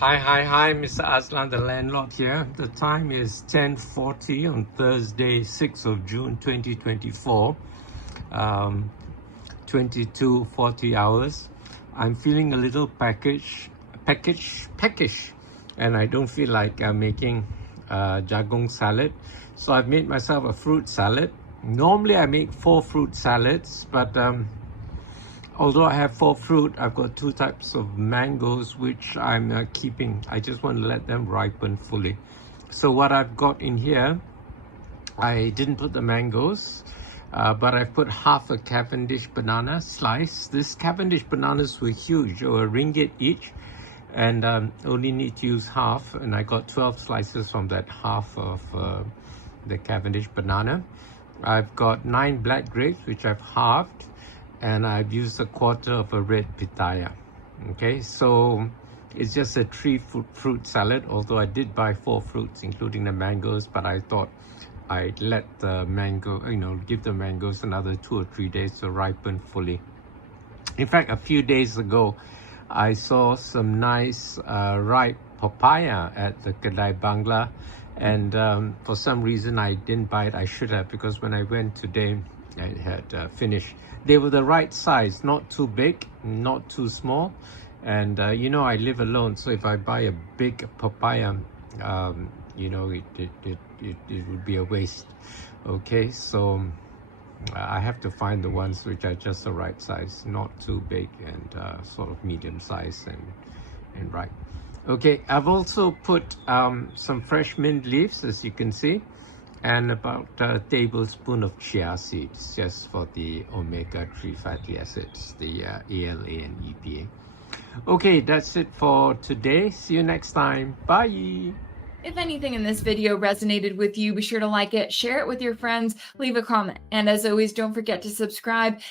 Hi, Mr. Aslan, the landlord here. The time is 10:40 on Thursday, 6th of June, 2024. 22:40 hours. I'm feeling a little peckish, and I don't feel like making jagung salad. So I've made myself a fruit salad. Normally I make 4 fruit salads, but although I have 4 fruit, I've got 2 types of mangoes which I'm keeping. I just want to let them ripen fully. So what I've got in here, I didn't put the mangoes, but I've put half a Cavendish banana slice. This Cavendish bananas were huge, they were ringgit each, and only need to use half, and I got 12 slices from that half of the Cavendish banana. I've got 9 black grapes which I've halved, and I've used a quarter of a red pitaya. Okay, so it's just a 3 fruit salad, although I did buy 4 fruits including the mangoes, but I thought I'd let the mango, give the mangoes another 2 or 3 days to ripen fully. In fact, a few days ago I saw some nice ripe papaya at the Kedai Bangla, and for some reason I didn't buy it. I should have, because when I went today I had finished. They were the right size, not too big, not too small. And I live alone, so if I buy a big papaya, it would be a waste. Okay, so I have to find the ones which are just the right size, not too big, and sort of medium size and right. Okay, I've also put some fresh mint leaves, as you can see, and about a tablespoon of chia seeds, just for the omega-3 fatty acids, the ALA and EPA. Okay, that's it for today. See you next time. Bye. If anything in this video resonated with you, be sure to like it, share it with your friends, leave a comment, and as always, don't forget to subscribe.